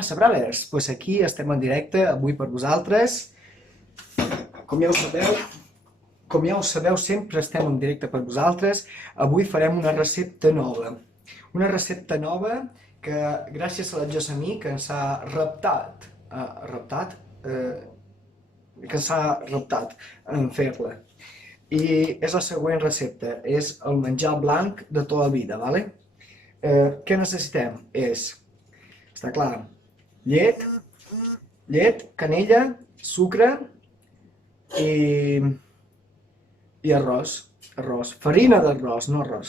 passa, brothers? Doncs aquí estem en directe, avui per vosaltres. Com ja ho sabeu, sempre estem en directe per vosaltres. Avui farem una recepta nova. Una recepta nova que, gràcies a la Jessamí, que ens ha reptat en fer-la. I és la següent recepta, és el menjar blanc de tota la vida, ¿vale? Què necessitem? Està clar, llet, canella, sucre i arròs. Farina d'arròs, no arròs.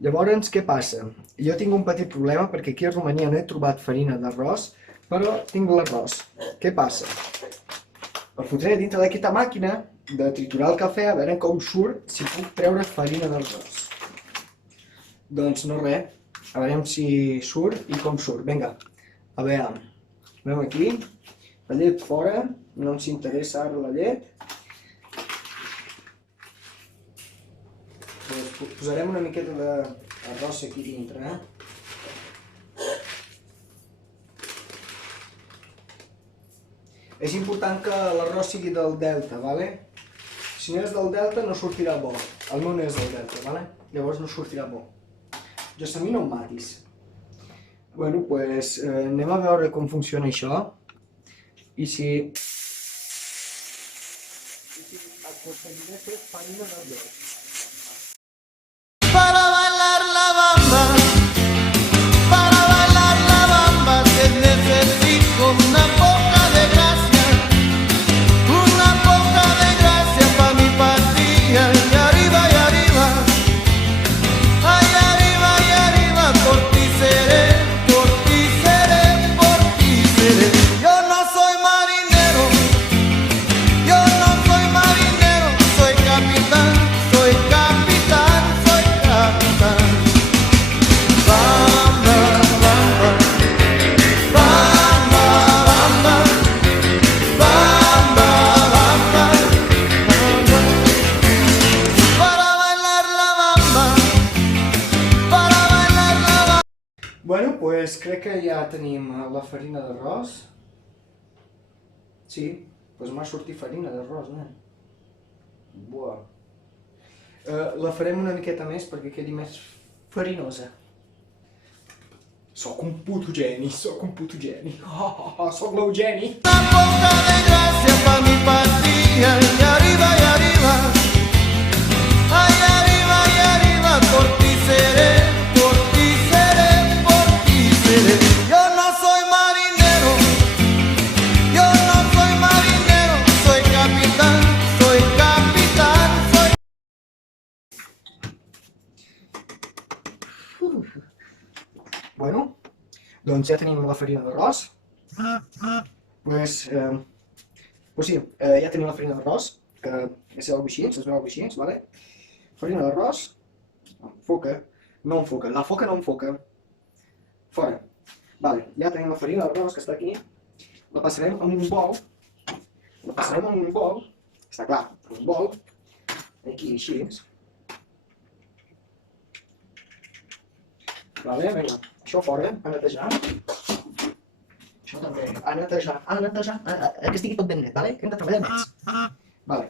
Llavors, què passa? Jo tinc un petit problema perquè aquí a Romania no he trobat farina d'arròs, però tinc l'arròs. Què passa? El fotré dintre d'aquesta màquina de triturar el cafè a veure com surt, si puc treure farina d'arròs. Doncs no res, a veure si surt i com surt. Vinga, a veure, anem aquí, la llet fora, no ens interessa ara la llet. Posarem una miqueta d'arròs aquí dintre, És important que l'arròs sigui del Delta, ¿vale? Si no és del Delta no sortirà bo. El meu no és del Delta, ¿vale? Llavors no sortirà bo. Jessamí, no em matis. Bueno, doncs anem a veure com funciona això. I si aconseguiré fer farina d'arròs. Para bailar la bamba, que necesito una poca de gracia pa' mi patria. Y arriba, ay arriba, por ti seré. Yo no soy marinero, soy capitán. Bueno, doncs crec que ja tenim la farina d'arròs. Sí, doncs m'ha sortit farina d'arròs, nen. Buah. La farem una miqueta més perquè quedi més farinosa. Soc un puto geni. Soc l'Eugeni. Una poca de gracia pa' mi patria. Y arriba, ay arriba, por ti seré. Yo no soy marinero, soy capitán. Bueno, doncs ja tenim la farina d'arròs. Doncs sí, ja tenim la farina d'arròs, que es veu així, vale? Farina d'arròs, la foca no enfoca. Fora. Vale, ja tenim la farina d'arròs que està aquí. La passarem en un bol. Està clar, en un bol. Aquí, així. Vale, vinga. Això fora, a netejar. Això també, a netejar. Que estigui tot ben net, vale? Que hem de treballar nets. Vale.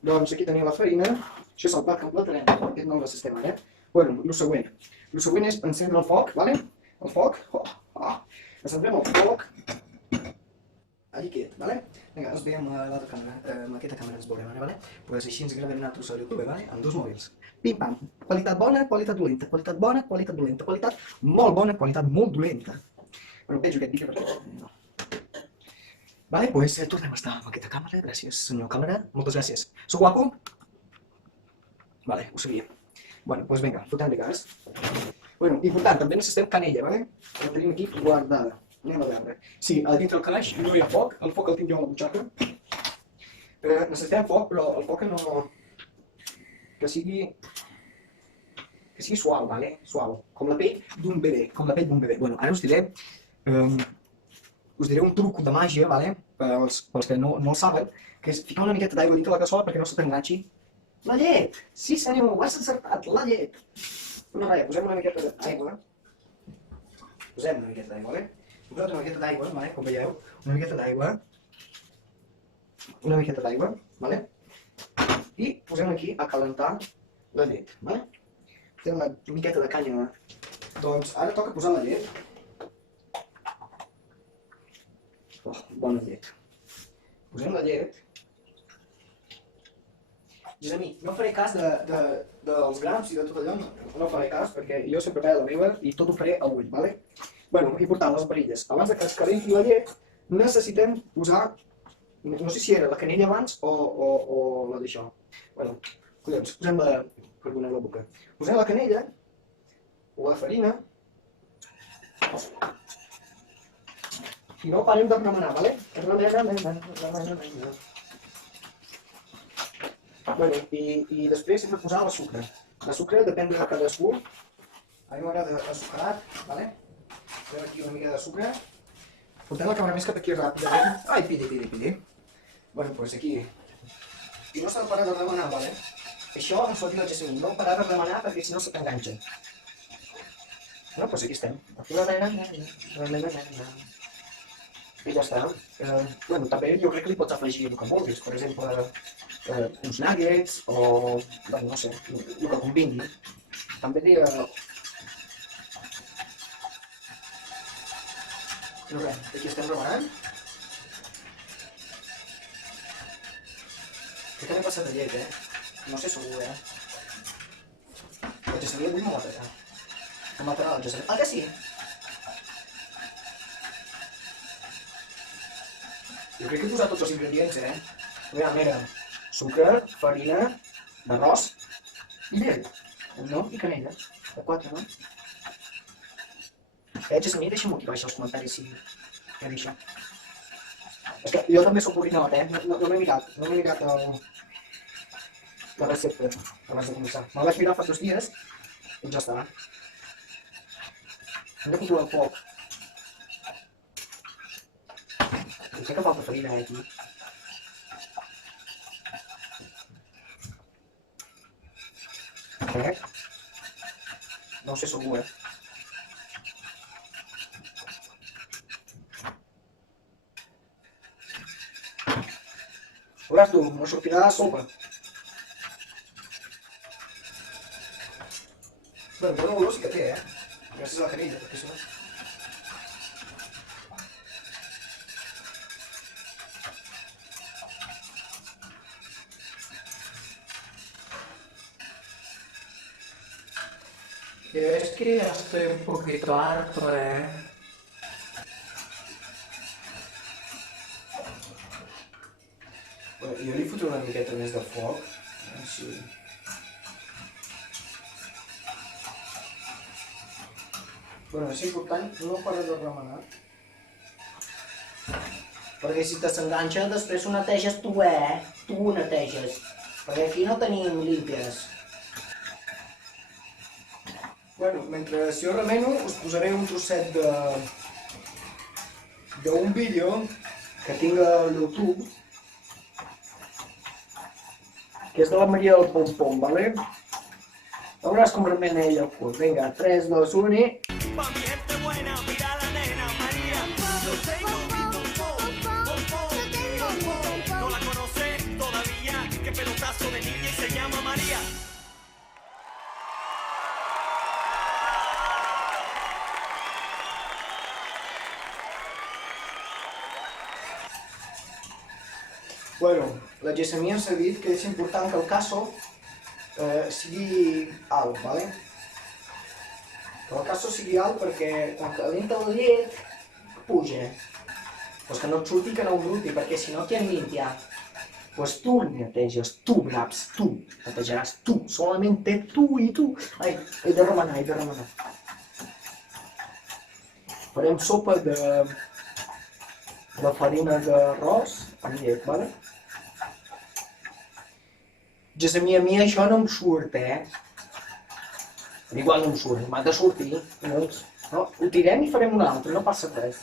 Doncs aquí tenim la farina. Això és el plat que empletarem. Aquest no el sistema, Bueno, el següent és encendre el foc, vale? El foc, encendrem el foc, allí queda, vale? Vinga, ens veiem a l'altra càmera, amb aquesta càmera ens veurem ara, vale? Doncs així ens gravem nosaltres a YouTube, vale? Amb dos mòbils. Pim pam, qualitat bona, qualitat dolenta, qualitat bona, qualitat dolenta, qualitat molt bona, qualitat molt dolenta. Bueno, veig aquest vídeo perquè... Vale, doncs tornem a estar amb aquesta càmera, gràcies senyor càmera, moltes gràcies. Sou guapo? Vale, ho sabia. Bueno, doncs vinga, fotem-li gas. Bueno, important, també necessitem canella, vale? La tenim aquí guardada. Anem a veure. Sí, a dintre del calaix no hi ha foc, el foc el tinc jo a la butxaca. Necessitem foc, però el foc no... que sigui suau, vale? Suau. Com la pell d'un bebè, Bueno, ara us diré un truc de màgia, vale? Pels que no el saben, que és ficar una miqueta d'aigua dintre la cassola perquè no se t'enganxi la llet. Sí senyor, ho has encertat, la llet. No res, posem una miqueta d'aigua. Vale? Posat una miqueta d'aigua, vale? Com veieu, una miqueta d'aigua, vale? I posem aquí a calentar la llet, vale? Té una miqueta de canya. Doncs ara toca posar la llet. Oh, bona llet. Posem la llet. Gisami, no faré cas dels grams i de tot allò, no faré cas perquè jo sempre veig la meva i tot ho faré a ull, vale? Bueno, important, les varilles. Abans que es calenti la llet, necessitem posar, no sé si era la canella abans o la d'això. Bueno, collons, posem la, perdoneu la boca. Posem la canella, o la farina, i no parem de remenar, vale? Bueno, i després hem de posar la sucre. La sucre depèn de cadascú. A mi m'agrada azucarat, vale? Posem aquí una mica de sucre. Portem la càmera més cap aquí ràpidament. Ai, pidi. Bueno, doncs aquí. I no s'ha de parar de remenar, vale? Això ens ho ha dit la Jessamine, no parar de remenar perquè si no se t'enganxa. No, doncs aquí estem. I ja està. Bueno, també jo crec que li pots afegir el que vulguis, per exemple, uns nuggets o, bueno, no sé, el que convingui. També diria... No res, aquí estem remenant. Crec que m'he passat de llet, No sé segur, La Jessamine avui m'ha matat, M'ha matat la Jessamine. Ah, que sí? Jo crec que he posat tots els ingredients, Mira, sucre, farina, d'arròs i llet. No? I canella. De 4, no? Jessamine, deixa'm aquí baix els comentaris si què dir això. És que jo també soc borinot, No m'he mirat la recepta abans de començar. Me la vaig mirar fa 2 dies i ja està. Hem de controlar el foc. Sé que falta farina, aquí. Crec. No ho sé segur, Veuràs tu, no sortirà sopa. Bueno, bona olor sí que té, Gràcies a la canella, perquè si no... Es que ya estoy un poquito harto, Bueno, jo li fotré una miqueta més de foc, així. Bueno, és important no parar de remenar. Perquè si te s'enganxa, després ho neteges tu, Tu ho neteges. Perquè aquí no tenim límpies. Bueno, mentre jo remeno, us posaré un trosset d'un vídeo que tinc a YouTube, que és de la Maria del Pompom, ¿vale? Veuràs com remena ella el cul. Vinga, 3, 2, 1 i... Pa' mi gente buena, mira la nena María. Yo tengo mi pompón. No la conoce todavía. Qué pelotazo de niña y se llama María. Bueno, la Jessamine ens ha dit que és important que el casso sigui alt, ¿vale? Que el casso sigui alt perquè quan calenta la llet, puja. Pues que no et surti, que no ho bruti, perquè si no qui en limpia? Pues tu neteges, tu graps, tu netejaràs, tu, solamente tu i tu. Ai, he de remenar, Farem sopa de farina d'arròs amb llet, ¿vale? Jessamine, a mi això no em surt, Igual no em surt, m'ha de sortir. Doncs, no, ho tirem i farem un altre, no passa res.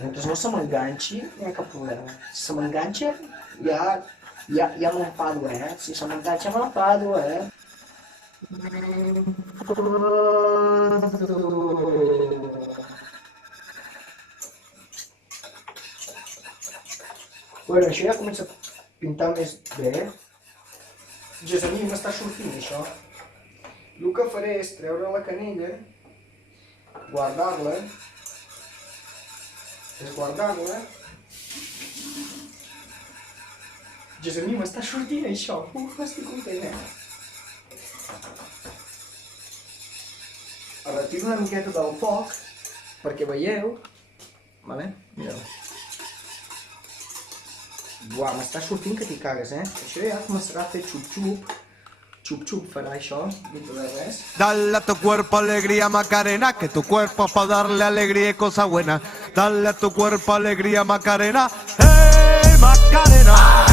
Mentre no se m'enganxi, no hi ha cap problema. Si se m'enganxa, ja m'enfado, Si se m'enganxa m'enfado, Bueno, això ja comença a pintar més bé. Ja a mi m'està sortint això. El que faré és treure la canella, guardar-la, desguardar-la. Ja a mi m'està sortint això. Estic content. Retiro una miqueta del foc perquè veieu. Vale? Mireu. Buah, m'està sortint que t'hi cagues, Això ja començarà a fer xup-xup. Xup-xup farà això, dintre de res. Dale a tu cuerpo alegría Macarena, que tu cuerpo es para darle alegría y cosas buenas. Dale a tu cuerpo alegría Macarena, hey Macarena.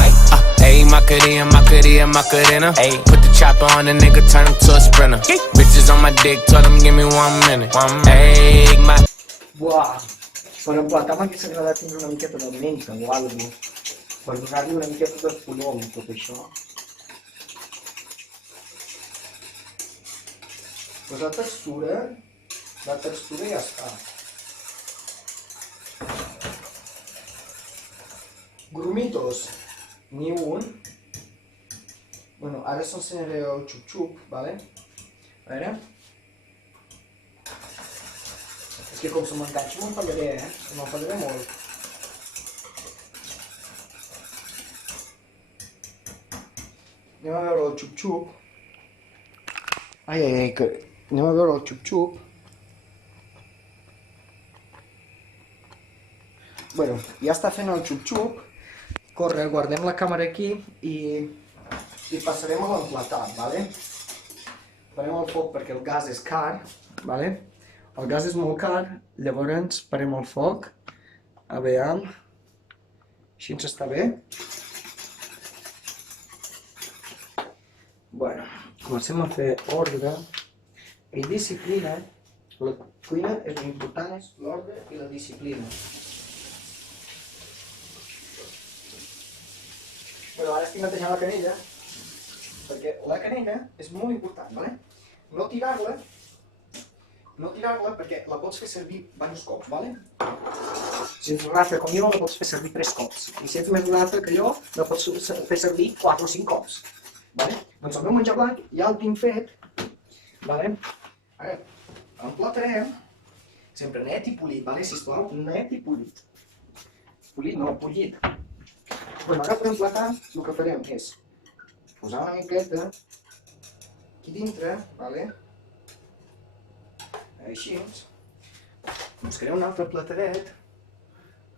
Ayy, Macarena, Macarena, Macarena. Ayy, put the chopper on the nigga, turn him to a sprinter. Bitches on my dick, tell them give me 1 minute. Ayy, my. Buah, per emplatar m'hagués agradat tindre una miqueta de menta o alguna cosa. Per donar-li una miqueta de color amb tot això. Pues la textura ja està. Grumitos, ni un. Bueno, ara s'ensenyaré el xup-xup, vale? A veure. És que com se m'enganxa me'n fallaré, me'n fallaré molt. Anem a veure el xup-xup. Ai, que... Anem a veure el xup-xup. Bueno, ja està fent el xup-xup. Corre, guardem la càmera aquí i passarem a l'emplatat, vale? Parem el foc perquè el gas és car, vale? El gas és molt car, llavors parem el foc. A veure... Així ens està bé. Bueno, comencem a fer ordre i disciplina. La cuina és l'important, és l'ordre i la disciplina. Bueno, ara estic netejant la canella, perquè la canella és molt important, vale? No tirar-la perquè la pots fer servir diversos cops, vale? Si ets rata com jo, la pots fer servir 3 cops. I si ets més rata que jo, la pots fer servir 4 o 5 cops. Vale? Doncs el meu menjar blanc ja el tinc fet. Vale? Ara, emplatarem. Sempre net i polit, vale? Sisplau, net i polit. Polit no, pollit. Bueno, ara per emplatar, el que farem és posar una miqueta aquí dintre, vale? Així. Buscarem un altre plataret.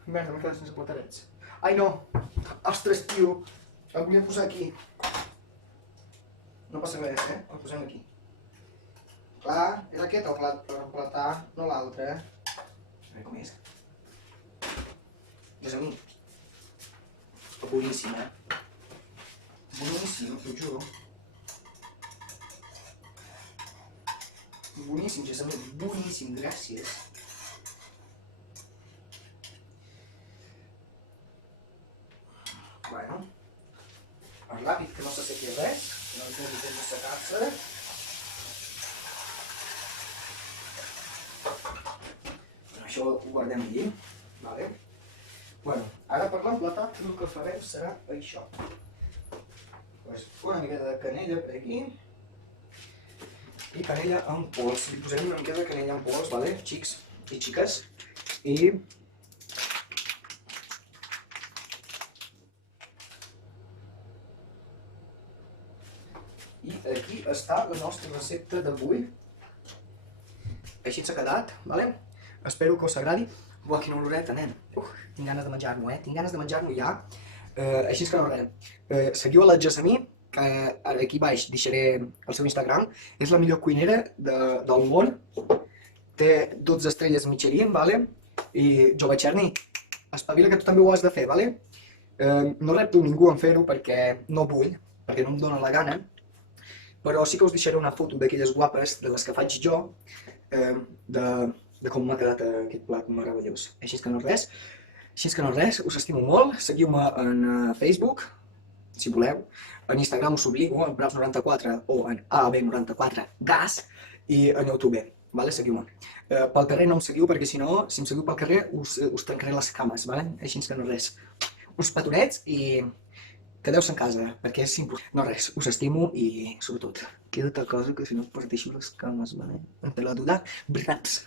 Merda, m'he quedat sense platarets. Ai no! Ostres, tio! El volia posar aquí. No passa res, el posem aquí. Clar, és aquest el plat per emplatar, no l'altre. A veure com és. És a mi. Boníssim, Boníssim, t'ho juro. Boníssim, Jessamí, boníssim, gràcies. Bueno, ràpid, que no s'assequi res, que no tingui temps d'assecar-se. Això ho guardem allí, vale? Bueno, ara per l'emplatat el que farem serà això. Una miqueta de canella per aquí. I canella en pols. Li posarem una miqueta de canella en pols, vale, xics i xiques. I... aquí està la nostra recepta d'avui. Així s'ha quedat, vale? Espero que us agradi. Buah, quina oloreta, nen. Tinc ganes de menjar-m'ho, Tinc ganes de menjar-m'ho ja. Així que no res. Seguiu a la Jessamí, que aquí baix deixaré el seu Instagram. És la millor cuinera del món. Té 12 estrelles Michelin, vale? I Jove Cherny, espavila que tu també ho has de fer, vale? No repto ningú en fer-ho perquè no vull, perquè no em dóna la gana. Però sí que us deixaré una foto d'aquelles guapes, de les que faig jo, de com m'ha quedat aquest plat meravellós. Així que no res, us estimo molt, seguiu-me en Facebook, si voleu, en Instagram us obligo, en Braus94 o en AAB94 Gas, i en YouTube, vale? Seguiu-me. Pel carrer no em seguiu perquè si no, si em seguiu pel carrer us trencaré les cames, vale? Així que no res. Uns petonets i quedeu-se en casa, perquè és important. No res, us estimo i sobretot, queda't a casa que si no et parteixo les cames, vale? Te l'ha donat, braps.